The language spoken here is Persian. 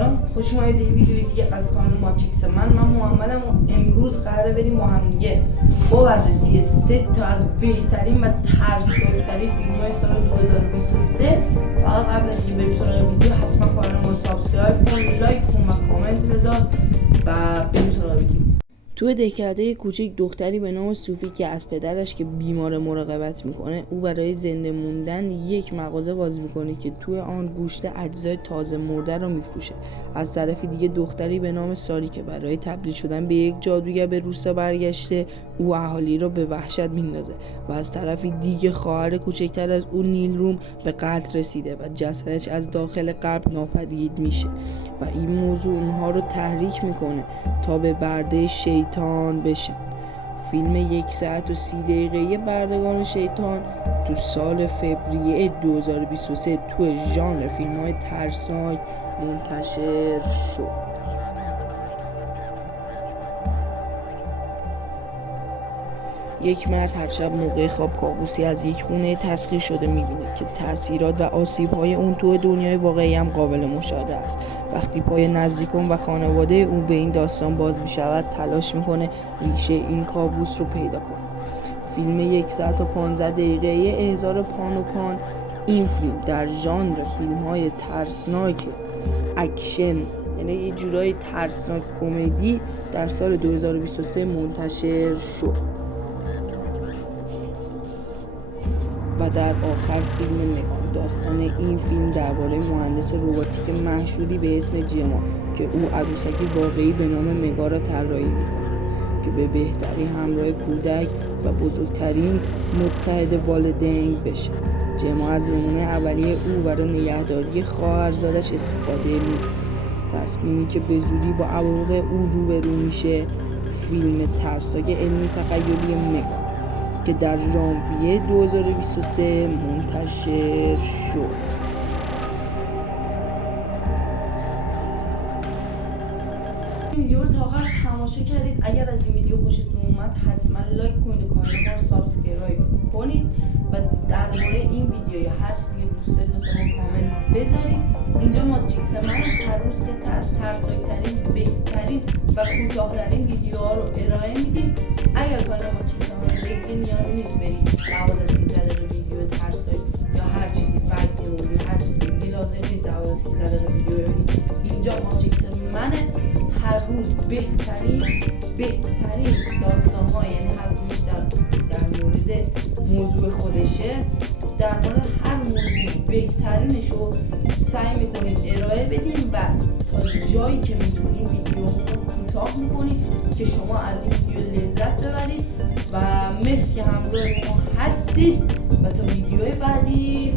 سلام، خوش اومدید به ویدیو دیگه از کانال ماتریکس. من محمدم و امروز قراره بریم با هم دیگه با بررسی 3 تا از بهترین و ترسناک‌ترین فیلم‌های سال 2023. فقط قبل از اینکه بریم سراغ ویدیو حتما کانال ما رو سابسکرایب کن، لایک کن و کامنت بذار و بریم سراغ ویدیو. توی دهکده کوچیک دختری به نام صوفی که از پدرش که بیمار مراقبت میکنه، او برای زنده موندن یک مغازه باز میکنه که توی آن گوشت اجزای تازه مرده رو میفروشه. از طرف دیگه دختری به نام ساری که برای تبدیل شدن به یک جادوگر به روستا برگشته، او اهالی رو به وحشت میندازه و از طرف دیگه خواهر کوچکتر از اون نیلروم به قتل رسیده و جسدش از داخل قبر ناپدید میشه و این موضوع اونها رو تحریک میکنه تا به برده شیطان بشن. فیلم 1 ساعت و 30 دقیقه بردگان شیطان تو سال فوریه 2023 تو ژانر فیلم‌های ترسناک منتشر شد. یک مرد هر شب موقع خواب کابوسی از یک خونه تسخیر شده می‌بینه که تأثیرات و آسیب‌های اون تو دنیای واقعی هم قابل مشاهده است. وقتی پای نزدیکان و خانواده او به این داستان باز می‌شود، تلاش می‌کنه ریشه این کابوس رو پیدا کنه. فیلم 1 ساعت و 15 دقیقه احضار پان و پان، این فیلم در ژانر فیلم‌های ترسناک اکشن، یعنی یه جورای ترسناک کمدی، در سال 2023 منتشر شد. و در آخر فیلم نگاه. داستان این فیلم درباره مهندس رباتیک مشهوری به اسم جما که او عروسکی واقعی به نام مگا را طراحی می‌کند که به بهترین همراه کودک و بزرگترین متحد والدین بشه. جما از نمونه اولیه او برای نگهداری خواهرزادش استفاده می‌کند. تصمیمی که به زودی با عواقب او روبرو میشه، فیلم ترسناک علمی تخیلی مگا که در ژانویه 2023 منتشر شد. این ویدیو رو تا آخر تماشا کردید. اگر از این ویدیو خوشتون اومد حتما لایک کنید و کانال ما رو سابسکرایب کنید و درباره این ویدیو یا هر چیزی که دوست دارید واسه ما کامنت بذارید. اینجا ماتریکس من هر روز 3 تا از ترسناک‌ترین، بهترین و کوتاه‌ترین ویدیوها رو ارائه میدیم. اگر کانال ماتریکس دیگه نیازی نیست برید 12-13 دقیقه ویدیو ترسناک یا هر چیزی فکت موندی هر چیزی دیگه لازم نیست 12-13 دقیقه ویدیو ببینید. اینجا ماتریکس منه، هر روز بهترین داستان‌ها، یعنی هر روز در مورد موضوع خودشه، در مورد هر موضوع بهترینش رو سعی میکنیم ارائه بدیم و تا جایی که میتونیم ویدیو رو کوتاه میکنیم که شما از این ویدیو لذت ببرید و مرسی که همراه ما هستید و تا ویدیوی بعدی